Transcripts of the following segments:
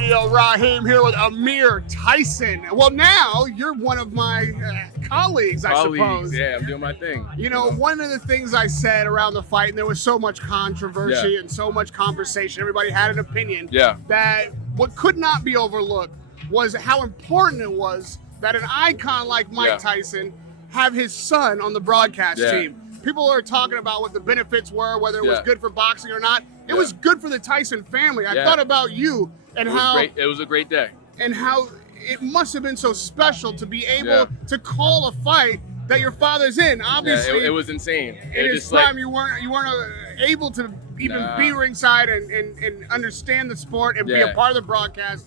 Radio. Rahim here with Amir Tyson. Well, now you're one of my colleagues, I suppose. Yeah, I'm doing my thing. You know, one of the things I said around the fight, and there was so much controversy and so much conversation, everybody had an opinion, that what could not be overlooked was how important it was that an icon like Mike Tyson have his son on the broadcast team. People are talking about what the benefits were, whether it was good for boxing or not. It was good for the Tyson family. I thought about you and it was a great day. And how it must have been so special to be able to call a fight that your father's in. Obviously, it was insane. In his prime, you weren't able to even be ringside and understand the sport and be a part of the broadcast.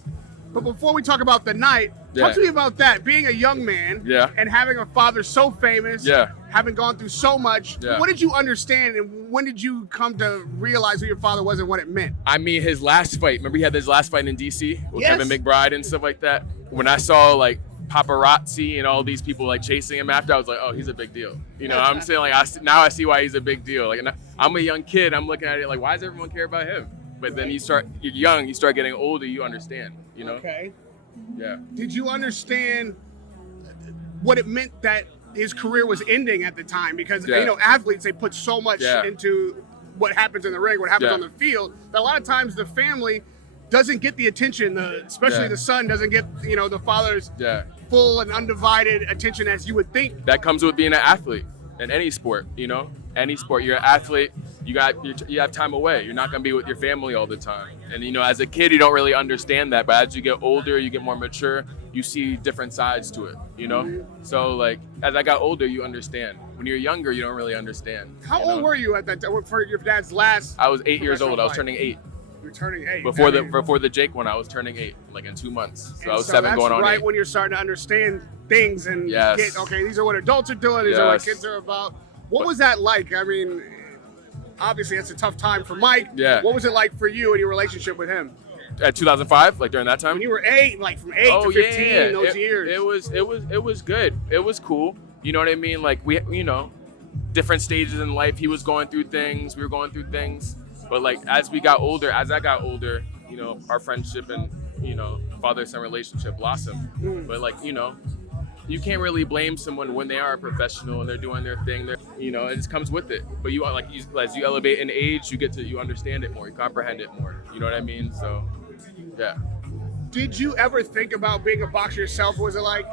But before we talk about the night, talk to me about that. Being a young man and having a father so famous, having gone through so much. What did you understand, and when did you come to realize who your father was and what it meant? I mean, his last fight. Remember he had his last fight in D.C. with Kevin McBride and stuff like that? When I saw, like, paparazzi and all these people, like, chasing him after, I was like, oh, he's a big deal. You know, I'm saying, like, now I see why he's a big deal. Like, I'm a young kid. I'm looking at it like, why does everyone care about him? But then you're young, you start getting older, you understand, you know? Okay. Yeah. Did you understand what it meant that his career was ending at the time? Because, you know, athletes, they put so much into what happens in the ring, what happens on the field, that a lot of times the family doesn't get the attention, especially the son doesn't get, you know, the father's full and undivided attention as you would think. That comes with being an athlete in any sport, you know? Any sport, you're an athlete, you have time away. You're not going to be with your family all the time. And, you know, as a kid, you don't really understand that. But as you get older, you get more mature, you see different sides to it, you know? So, like, as I got older, you understand. When you're younger, you don't really understand. How old were you at that time for your dad's last? I was 8 years old. I was turning 8. You were turning 8. Before the Jake one, I was turning 8, like in 2 months. So I was 7 going on 8. That's right when you're starting to understand things and get, okay, these are what adults are doing, these are what kids are about. What was that like? I mean, obviously it's a tough time for Mike. Yeah. What was it like for you and your relationship with him? At 2005, like during that time? When you were 8, like from 8 to 15, those years. It was good. It was cool. You know what I mean? Like you know, different stages in life. He was going through things. We were going through things. But like as I got older, you know, our friendship and, you know, father-son relationship blossomed. But like, you know, you can't really blame someone when they are a professional and they're doing their thing. You know, it just comes with it. But as you elevate in age, you understand it more, you comprehend it more. You know what I mean? So, yeah. Did you ever think about being a boxer yourself? Was it like,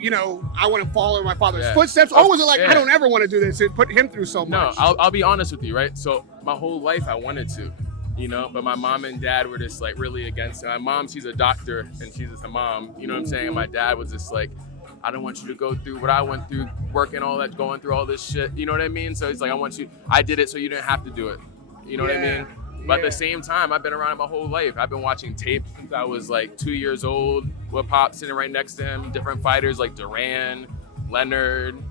you know, I want to follow in my father's footsteps? Or was it like, I don't ever want to do this? It put him through so much. No, I'll be honest with you, right? So my whole life I wanted to. You know, but my mom and dad were just like really against it. My mom, she's a doctor and she's just a mom, you know what I'm saying? And my dad was just like, I don't want you to go through what I went through, working all that, going through all this shit, you know what I mean? So he's like, I did it so you didn't have to do it. You know what I mean? But at the same time, I've been around it my whole life. I've been watching tape since I was like 2 years old with Pop sitting right next to him, different fighters like Duran, Leonard,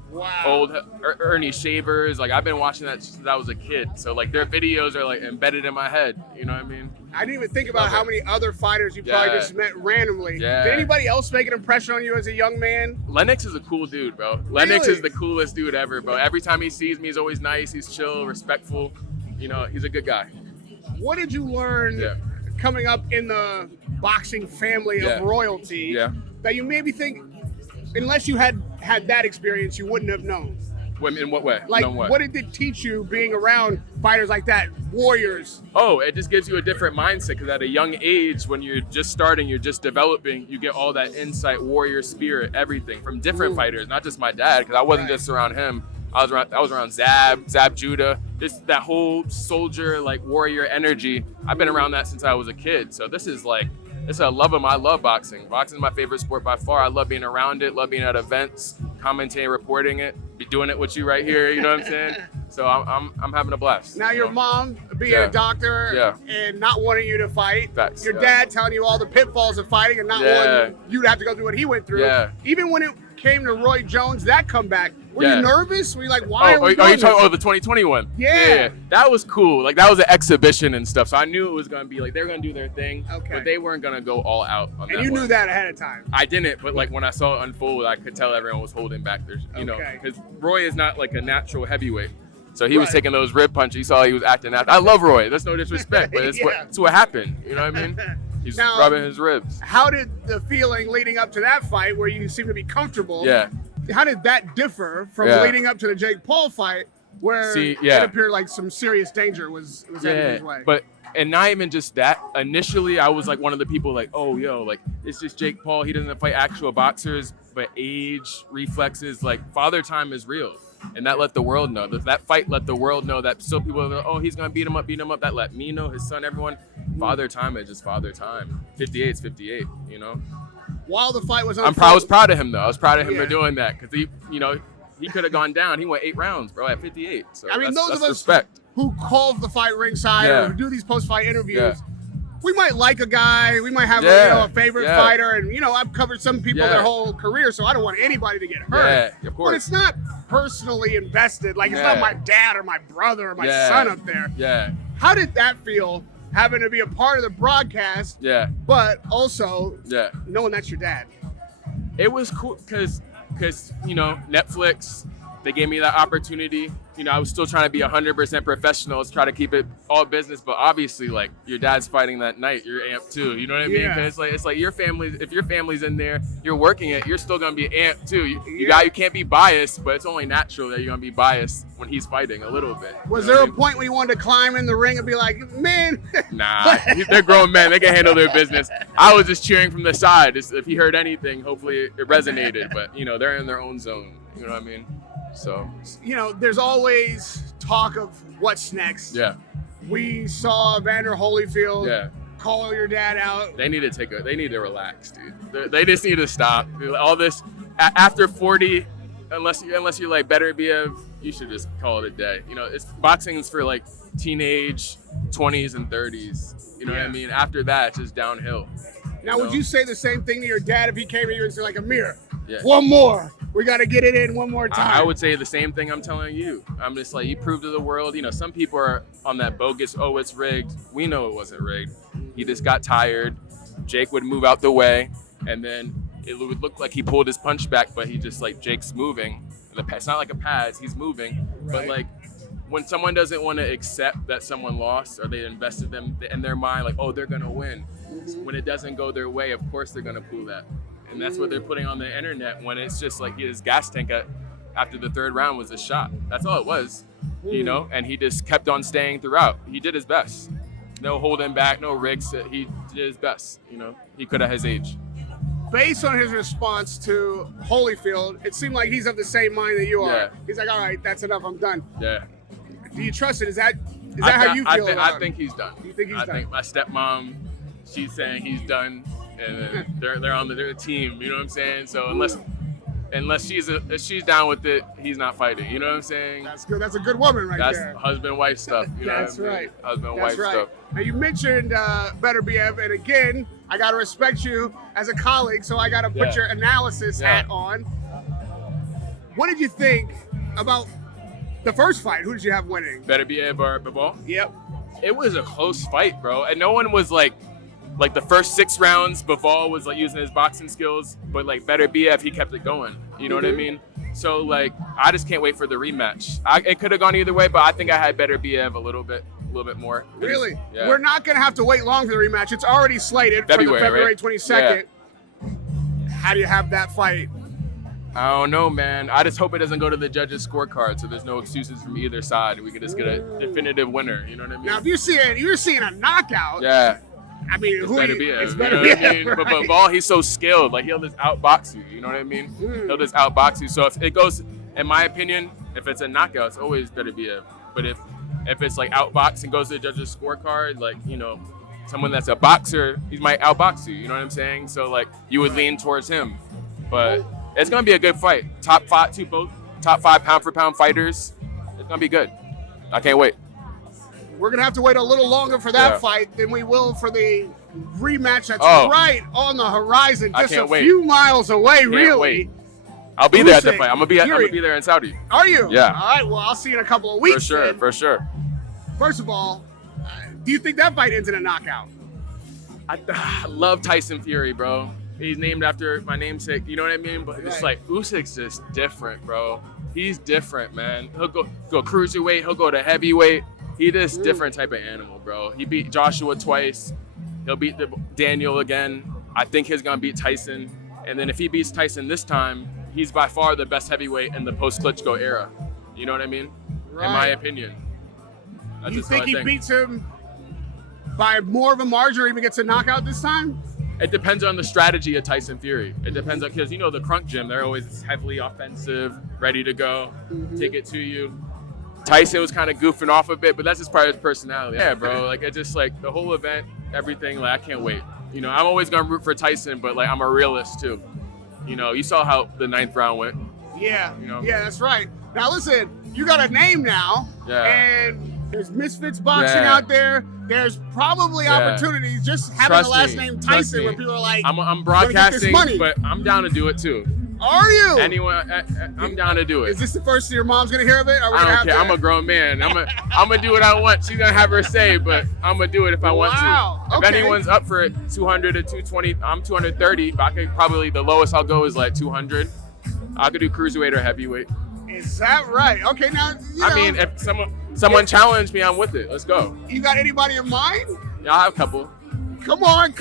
old Ernie Shavers. Like I've been watching that since I was a kid. So like their videos are like embedded in my head. You know what I mean? I didn't even think about how many other fighters you probably just met randomly. Did anybody else make an impression on you as a young man? Lennox is a cool dude, bro. Really? Lennox is the coolest dude ever, bro. Every time he sees me, he's always nice. He's chill, respectful. You know, he's a good guy. What did you learn coming up in the boxing family of royalty that you maybe think, unless you had that experience, you wouldn't have known? In what way? Like, what did it teach you being around fighters like that, warriors? Oh, it just gives you a different mindset, because at a young age, when you're just starting, you're just developing, you get all that insight, warrior spirit, everything from different fighters, not just my dad, because I wasn't just around him. I was around Zab Judah, just that whole soldier, like warrior energy. I've been around that since I was a kid. So this is like, it's a love of my, I love boxing. Boxing is my favorite sport by far. I love being around it, love being at events, commentating, reporting it, be doing it with you right here, you know what I'm saying? So I'm having a blast. Now your mom being a doctor and not wanting you to fight. Your dad telling you all the pitfalls of fighting and not wanting you to have to go through what he went through. Even when it came to Roy Jones, that comeback, were you nervous? Were you like, why are we doing this? The 2021? Yeah. That was cool. Like, that was an exhibition and stuff. So I knew it was going to be like, they were going to do their thing, but they weren't going to go all out on that. And you knew that ahead of time? I didn't, but like when I saw it unfold, I could tell everyone was holding back their, you know, because Roy is not like a natural heavyweight. So he was taking those rib punches. You saw he was acting out. I love Roy. That's no disrespect, but it's what happened. You know what I mean? He's rubbing his ribs. How did the feeling leading up to that fight, where you seem to be comfortable, how did that differ from leading up to the Jake Paul fight, where it appeared like some serious danger was heading his way? And not even just that. Initially, I was like one of the people like, oh, yo, like, it's just Jake Paul. He doesn't fight actual boxers, but age, reflexes, like, father time is real. And that let the world know. That fight let the world know that still people are like, oh, he's going to beat him up. That let me know, his son, everyone. Father time is just father time. 58 is 58, you know? While the fight was I was proud of him, though. I was proud of him for doing that. Because, he could have gone down. He went 8 rounds, bro, at 58. So I mean, those of us respect. Who call the fight ringside or who do these post-fight interviews, we might like a guy, we might have a favorite fighter, and I've covered some people their whole career, so I don't want anybody to get hurt. Yeah, of course. But it's not personally invested, like it's not my dad or my brother or my son up there. Yeah. How did that feel, having to be a part of the broadcast, but also knowing that's your dad? It was cool because Netflix, they gave me that opportunity. I was still trying to be 100% professional, try to keep it all business, but obviously, like, your dad's fighting that night, you're amped too. You know what I mean? Because it's like your family. If your family's in there, you're working it, you're still gonna be amped too. You can't be biased, but it's only natural that you're gonna be biased when he's fighting a little bit. Was there a point when you wanted to climb in the ring and be like, man? Nah, they're grown men. They can handle their business. I was just cheering from the side. If he heard anything, hopefully it resonated. But they're in their own zone. You know what I mean? So there's always talk of what's next. Yeah. We saw Evander Holyfield call your dad out. They need to relax, dude. They just need to stop. All this after 40, unless you're like better BF, you should just call it a day. It's boxing's for like teenage 20s and 30s. You know what I mean? After that, it's just downhill. Now, would you say the same thing to your dad if he came to you and said, like, Amir, one more. We got to get it in one more time. I would say the same thing I'm telling you. I'm just like, you proved to the world. Some people are on that bogus, oh, it's rigged. We know it wasn't rigged. He just got tired. Jake would move out the way, and then it would look like he pulled his punch back, but he just, like, Jake's moving. It's not like a pass. He's moving. Right. But, like, when someone doesn't want to accept that someone lost, or they invested them in their mind, like, oh, they're going to win. When it doesn't go their way, of course they're going to pull that. And that's what they're putting on the internet when it's just like his gas tank after the third round was a shot. That's all it was, and he just kept on staying throughout. He did his best. No holding back, no rigs. He did his best, He could at his age. Based on his response to Holyfield, it seemed like he's of the same mind that you are. Yeah. He's like, all right, that's enough, I'm done. Yeah. Do you trust it? Is that how you feel about it? I think he's done. You think he's done? I think my stepmom, she's saying he's done. And they're on the team, you know what I'm saying? So unless she's down with it, he's not fighting. You know what I'm saying? That's good. That's a good woman there. That's husband-wife stuff. You know That's right. Husband-wife stuff. Now, you mentioned Better BF, and again, I got to respect you as a colleague, so I got to put your analysis hat on. What did you think about the first fight? Who did you have winning? Better BF or Bivol? Yep. It was a close fight, bro. And no one was like the first 6 rounds, Bivol was like using his boxing skills, but like Better BF, he kept it going. You know what I mean? So like, I just can't wait for the rematch. It could have gone either way, but I think I had Better BF a little bit more. Really? Yeah. We're not going to have to wait long for the rematch. It's already slated for February 22nd. Yeah. How do you have that fight? I don't know, man. I just hope it doesn't go to the judges' scorecard, so there's no excuses from either side. We can just get a definitive winner. You know what I mean? Now, if you're seeing a knockout. Yeah. I mean, it's better BF. But Bivol, he's so skilled. Like, he'll just outbox you. You know what I mean? He'll just outbox you. So if it goes, in my opinion, if it's a knockout, it's always Better BF. But if it's like outbox and goes to the judges' scorecard, like, someone that's a boxer, he might outbox you. You know what I'm saying? So like, you would lean towards him. But it's gonna be a good fight. Top 5 pound for pound fighters. It's gonna be good. I can't wait. We're going to have to wait a little longer for that fight than we will for the rematch that's right on the horizon, just a few miles away, really. Wait. I'll be there at the fight. I'm gonna be there in Saudi. Are you? Yeah. All right, well, I'll see you in a couple of weeks. For sure. First of all, do you think that fight ends in a knockout? I love Tyson Fury, bro. He's named after my namesake, you know what I mean? But it's like, Usyk's just different, bro. He's different, man. He'll go cruiserweight. He'll go to heavyweight. He just different type of animal, bro. He beat Joshua twice. He'll beat Daniel again. I think he's gonna beat Tyson. And then if he beats Tyson this time, he's by far the best heavyweight in the post-Klitschko era. You know what I mean? Right. In my opinion. That's you think he beats him by more of a margin or even gets a knockout this time? It depends on the strategy of Tyson Fury. It depends on, because the Crunk Gym, they're always heavily offensive, ready to go, take it to you. Tyson was kind of goofing off a bit, but that's just part of his personality. Yeah, bro, like it just like the whole event, everything, like I can't wait. I'm always gonna root for Tyson, but like I'm a realist too. You saw how the 9th round went. Yeah, yeah, that's right. Now listen, you got a name now, and there's Misfits Boxing out there. There's probably opportunities just having the last name Tyson where people are like, I'm broadcasting, but I'm down to do it too. Are you? Anyone, I'm down to do it. Is this the first your mom's gonna hear of it? I don't care. I'm a grown man. I'm gonna do what I want. She's gonna have her say, but I'm gonna do it if I want to. If anyone's up for it, 200 to 220. I'm 230. But I could probably the lowest I'll go is like 200. I could do cruiserweight or heavyweight. Is that right? Okay, now. I mean, if someone challenged me, I'm with it. Let's go. You got anybody in mind? Yeah, I have a couple. Come on.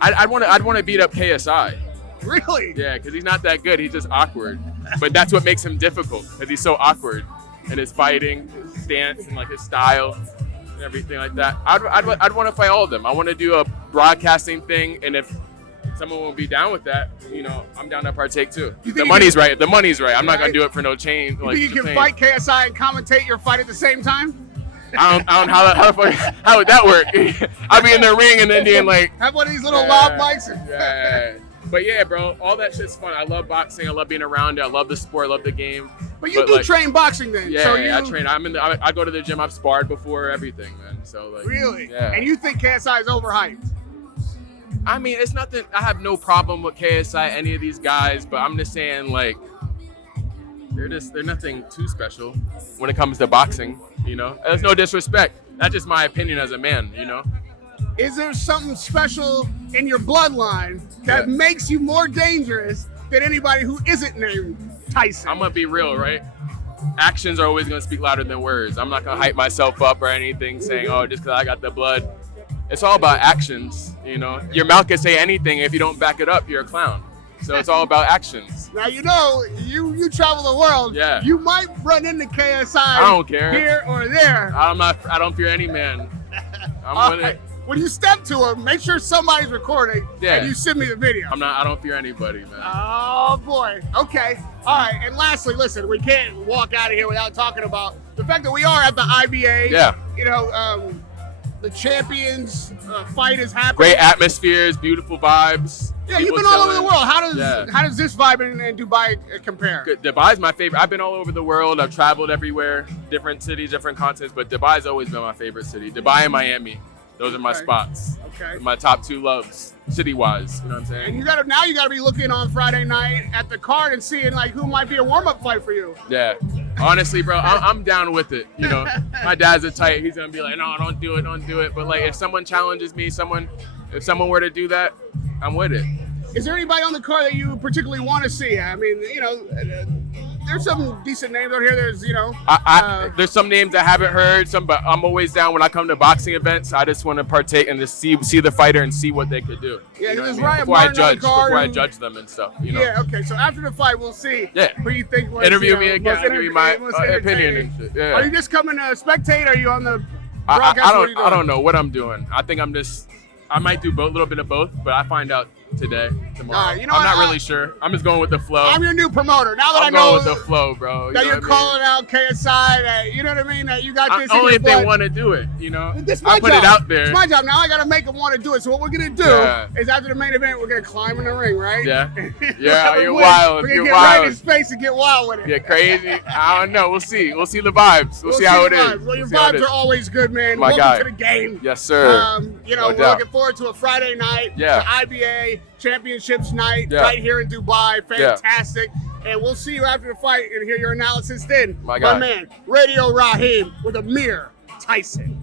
I'd want to beat up KSI. Really? Yeah, because he's not that good. He's just awkward. But that's what makes him difficult, because he's so awkward in his fighting, his stance, and like his style, and everything like that. I'd want to fight all of them. I want to do a broadcasting thing, and if someone will be down with that, I'm down to partake too. The money's right. The money's right. I'm not gonna do it for no chain. You think you can fight KSI and commentate your fight at the same time? I don't know how would that work? I'll be in the ring and then being like, have one of these little lob mics. Yeah. But yeah, bro, all that shit's fun. I love boxing. I love being around it. I love the sport. I love the game. But you do train boxing then? Yeah, I train. I go to the gym. I've sparred before, everything, man. So like. Really? Yeah. And you think KSI is overhyped? I mean, it's nothing. I have no problem with KSI, any of these guys, but I'm just saying, like, they're nothing too special when it comes to boxing. There's no disrespect. That's just my opinion as a man. Is there something special in your bloodline that makes you more dangerous than anybody who isn't named Tyson? I'm gonna be real, right? Actions are always gonna speak louder than words. I'm not gonna hype myself up or anything, saying, "Oh, just because I got the blood." It's all about actions. Your mouth can say anything. If you don't back it up, you're a clown. So it's all about actions. Now you travel the world. Yeah. You might run into KSI. I don't care. Here or there. I don't fear any man. I'm with it. When you step to him, make sure somebody's recording. Yeah. And you send me the video. I don't fear anybody, man. Oh boy. Okay. All right. And lastly, listen, we can't walk out of here without talking about the fact that we are at the IBA. Yeah. The champions fight is happening. Great atmospheres, beautiful vibes. Yeah, you've been all over the world. How does this vibe in Dubai compare? Good. Dubai's my favorite. I've been all over the world. I've traveled everywhere, different cities, different continents, but Dubai's always been my favorite city. Dubai and Miami. Those are my spots. Okay. My top two loves, city-wise. You know what I'm saying? And you gotta be looking on Friday night at the card and seeing like who might be a warm-up fight for you. Yeah. Honestly, bro, I'm down with it. My dad's a tight. He's gonna be like, no, don't do it. But like, if someone challenges me, if someone were to do that, I'm with it. Is there anybody on the card that you particularly want to see? I mean, there's some decent names out here. There's, there's some names I haven't heard. But I'm always down when I come to boxing events. I just want to partake and just see the fighter and see what they could do. Yeah, there's Ryan before I judge them and stuff. Yeah, okay. So after the fight, we'll see. Yeah. Who you think was interview me again? I'll give you my opinion and shit. Yeah. Are you just coming to spectate? Or are you on the broadcast? I don't know what I'm doing. I think I might do both, a little bit of both, but I find out tomorrow. I'm not really sure. I'm just going with the flow. I'm your new promoter. Now that I'm going with the flow, bro. That you're calling out KSI, that you know what I mean? That you got this. Only if they want to do it, I put it out there. It's my job. Now I got to make them want to do it. So what we're gonna do is after the main event, we're gonna climb in the ring, right? Yeah. Yeah. You're wild. We're gonna you're get wild. right in space and get wild with it. Yeah, crazy. I don't know. We'll see. We'll see the vibes. We'll see how it is. Well, your vibes are always good, man. My Welcome guy. to the game. Yes, sir. We're looking forward to a Friday night. Yeah. The IBA Championships night right here in Dubai. Fantastic. Yeah. And we'll see you after the fight and hear your analysis then. My guy. My man, Radio Rahim with Amir Tyson.